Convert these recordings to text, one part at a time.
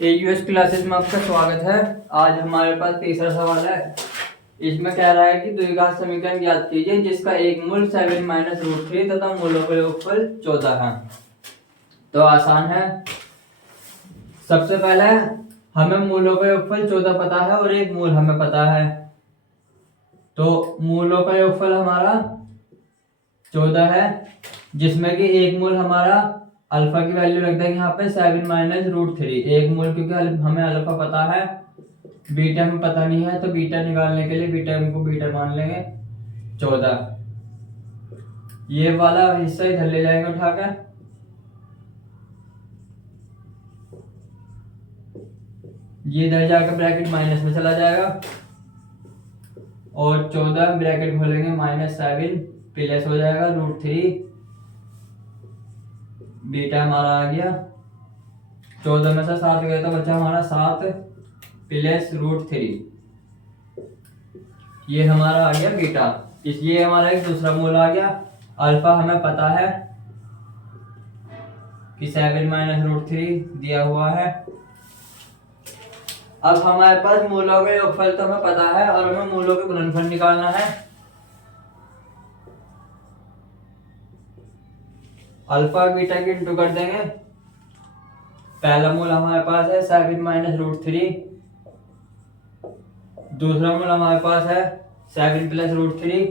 एयूएस classes में आपका स्वागत है। आज हमारे पास तीसरा सवाल है। इसमें कह रहा है कि द्विघात समीकरण ज्ञात कीजिए जिसका एक मूल 7 माइनस रूट 3 तथा मूलों का योगफल 14 है। तो आसान है। सबसे पहले हमें मूलों का योगफल 14 पता है और एक मूल हमें पता है। तो मूलों का योगफल हमारा 14 है, जिसमें कि एक मूल हमारा अल्फा की वैल्यू रख देंगे यहाँ पे 7 माइनस रूट 3। एक मूल क्योंकि हमें अल्फा पता है, बीटा में पता नहीं है, तो बीटा निकालने के लिए बीटा को बीटा मान लेंगे 14। ये वाला हिस्सा इधर ले जाएंगे उठाकर, ये इधर जाकर ब्रैकेट माइनस में चला जाएगा और 14 ब्रैकेट खोलेंगे -7 प्लस हो जाएगा रूट 3। बीटा हमारा आ गया 14 में से 7 गया तो बचा हमारा 7 प्लस रूट 3। ये हमारा आ गया बीटा। इसलिए हमारा एक दूसरा मूल आ गया। अल्फा हमें पता है कि 7 माइनस रूट 3 दिया हुआ है। अब हमारे पास मूलों का योगफल तो हमें पता है और हमें मूलों का गुणनफल निकालना है। अल्फा बीटा की इंटू कर देंगे। पहला मूल हमारे पास है 7 माइनस रूट 3, दूसरा मूल हमारे पास है 7 प्लस रूट 3।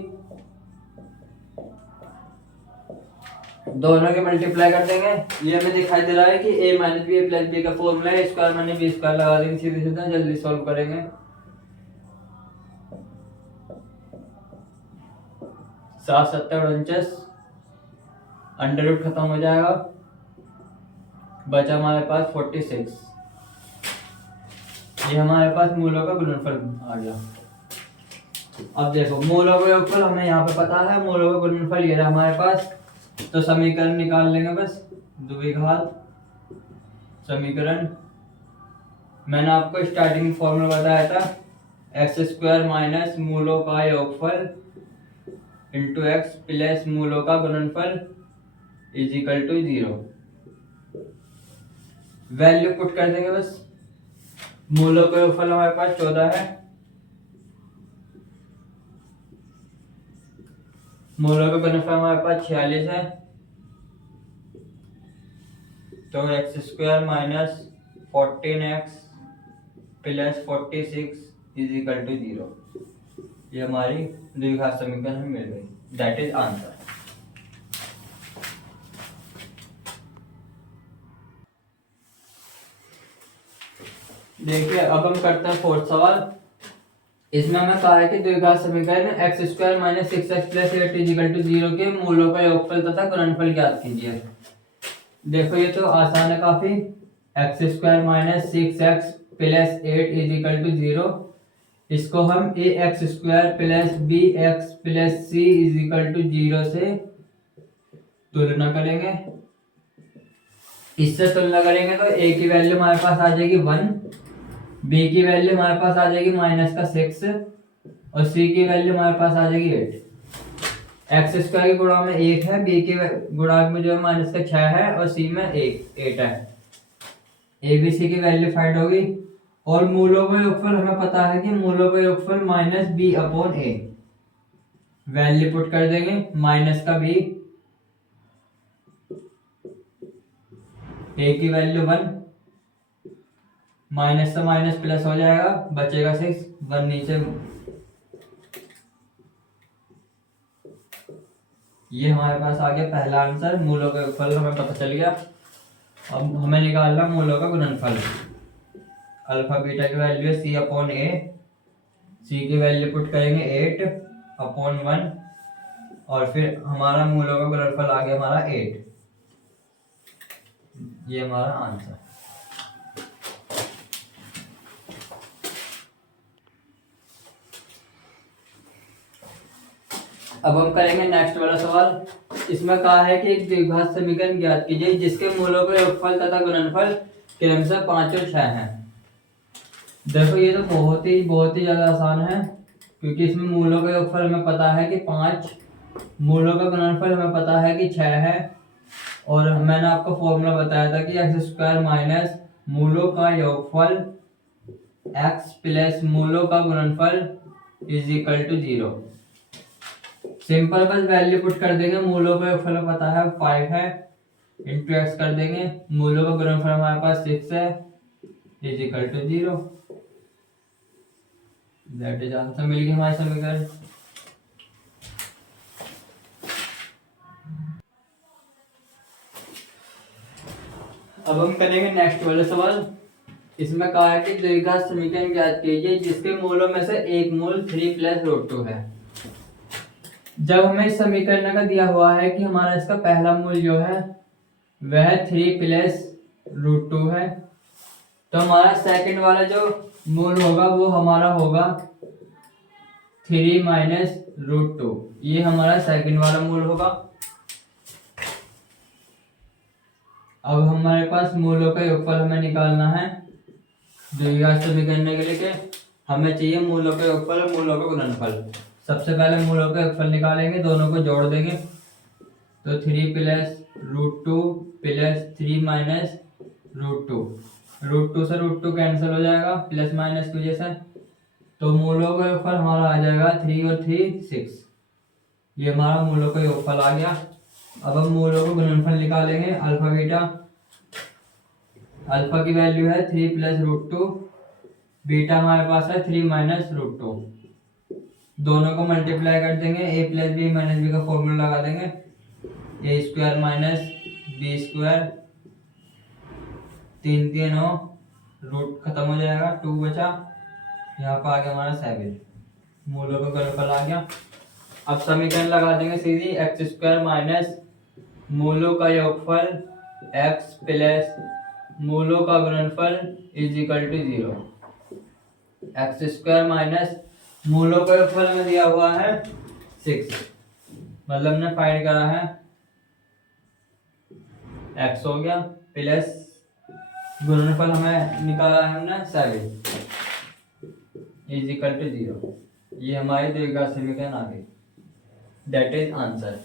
दोनों के मल्टीप्लाई कर देंगे। ये हमें दिखाई दे रहा है कि a minus b plus b का फॉर्मूला है, स्क्वायर माइनस बी स्क्वायर लगा देंगे सीधे सीधे, जल्दी सॉल्व करेंगे। 7 7 49, अंडर रूट खत्म हो जाएगा, बचा हमारे पास 46। ये हमारे पास मूलों का गुणनफल आ गया। अब देखो मूलों का योगफल हमें यहाँ पे पता है, मूलों का गुणनफल ये रहा हमारे पास। तो समीकरण निकाल लेंगे बस, द्विघात समीकरण। मैंने आपको स्टार्टिंग में फॉर्मूला बताया था, एक्स स्क्वायर माइनस मूलों का योगफल इंटू एक्स प्लस मूलों का गुणनफल is equal to 0। Value put कर देंगे बस। मूलों का योगफल हमारे पास 14 है, मूलों का गुणनफल हमारे पास 46 है। तो x square minus 14x plus 46 is equal to 0। ये हमारी द्विघात समीकरण हमें मिल गई। That is answer. देखिए अब हम करते हैं फोर्थ सवाल। इसमें हमें कहा है कि द्विघात समीकरण x square minus 6x plus 8 is equal to 0 के मूलों का योगफल तथा गुणनफल ज्ञात कीजिए। देखो ये तो आसान है काफी। X square minus 6x plus 8 is equal to 0, इसको हम a x square plus b x plus c is equal to 0 से तुलना करेंगे। इससे तुलना करेंगे तो ए की वैल्यू हमारे पास आ जाएगी 1, बी की वैल्यू हमारे पास आ जाएगी -6 और सी की वैल्यू हमारे पास आ जाएगी 8। एक्स स्क्वायर के गुणा में 1 है, बी के गुणांक में जो है -6 है और सी में 8 है। ए बी सी की वैल्यू फाइंड होगी और मूलों का योगफल हमें पता है कि मूलों का योगफल -b/a। वैल्यू पुट कर देंगे, माइनस का b, a की वैल्यू 1, माइनस से माइनस प्लस हो जाएगा, बचेगा 6, 1 नीचे। ये हमारे पास आ गया पहला आंसर। मूलों का योगफल हमें पता चल गया। अब हमें निकालना मूलों का गुणनफल। अल्फा बीटा की वैल्यू है c/a, c की वैल्यू पुट करेंगे 8/1 और फिर हमारा मूलों का गुणनफल आ गया हमारा 8। ये हमारा आंसर। अब हम करेंगे नेक्स्ट वाला सवाल। इसमें कहा है कि एक द्विघात समीकरण ज्ञात कीजिए जिसके मूलों का योगफल तथा गुणनफल क्रमशः 5 और 6 हैं। देखो ये तो बहुत ही ज्यादा आसान है, क्योंकि इसमें मूलों का योगफल हमें पता है कि 5, मूलों का गुणनफल हमें पता है कि 6 है और मैंने आपको फॉर्मूला बताया था कि एक्स स्क्वायर माइनस मूलों का योगफल x प्लस मूलों का गुणनफल इज इक्वल टू 0। सिंपल बस वैल्यू पुट कर देंगे। मूलों का योगफल पता है 5 है, इंटू एक्स कर देंगे। मूलों का गुणनफल हमारे पास 6 है, is equal to 0। That is answer. मिल गई हमारे समीकरण। अब हम करेंगे नेक्स्ट वाला सवाल। इसमें कहा है कि द्विघात समीकरण ज्ञात कीजिए जिसके मूलों में से एक मूल 3 प्लस रूट 2 है। जब हमें इस समीकरण का दिया हुआ है कि हमारा इसका पहला मूल जो है वह 3 प्लस रूट 2 है, तो हमारा सेकंड वाला जो मूल होगा वो हमारा होगा 3 माइनस रूट 2। ये हमारा सेकंड वाला मूल होगा। अब हमारे पास मूलों का योगफल हमें निकालना है द्विघात समीकरण के लिए। हमें चाहिए मूलों का योगफल और मूलों का गुणनफल। सबसे पहले मूलों का योगफल निकालेंगे, दोनों को जोड़ देंगे। तो 3 plus root 2 plus 3 minus root 2। Root 2 से रूट 2 कैंसिल हो जाएगा प्लस माइनस की वजह से। तो मूलों का योगफल हमारा आ जाएगा 3 और 3 6। ये हमारा मूलों का योगफल आ गया। अब हम मूलों को गुणनफल निकालेंगे अल्फा बीटा। अल्फा की वैल्यू है 3 प्लस रूट 2, बीटा हमारे पास है 3 माइनस रूट 2। दोनों को मल्टीप्लाई कर देंगे, a plus b minus b का फॉर्मूला लगा देंगे। A square minus b square, 3 3 9, root खत्म हो जाएगा, 2 बचा। यहाँ पर आ गया हमारा 7। मूलों का गुणनफल आ गया। अब समीकरण लगा देंगे सीधी। एक्स स्क्वायर माइनस मूलों का योगफल एक्स प्लस मूलों का गुणनफल is equal to 0। X square minus मूलों का योगफल में दिया हुआ है 6, मतलब हमने फाइंड करा है एक्स हो गया, प्लस गुणनफल हमें निकाला है हमने 7 इज इक्वल टू 0। ये हमारी द्विघात समीकरण आ गई। That is answer.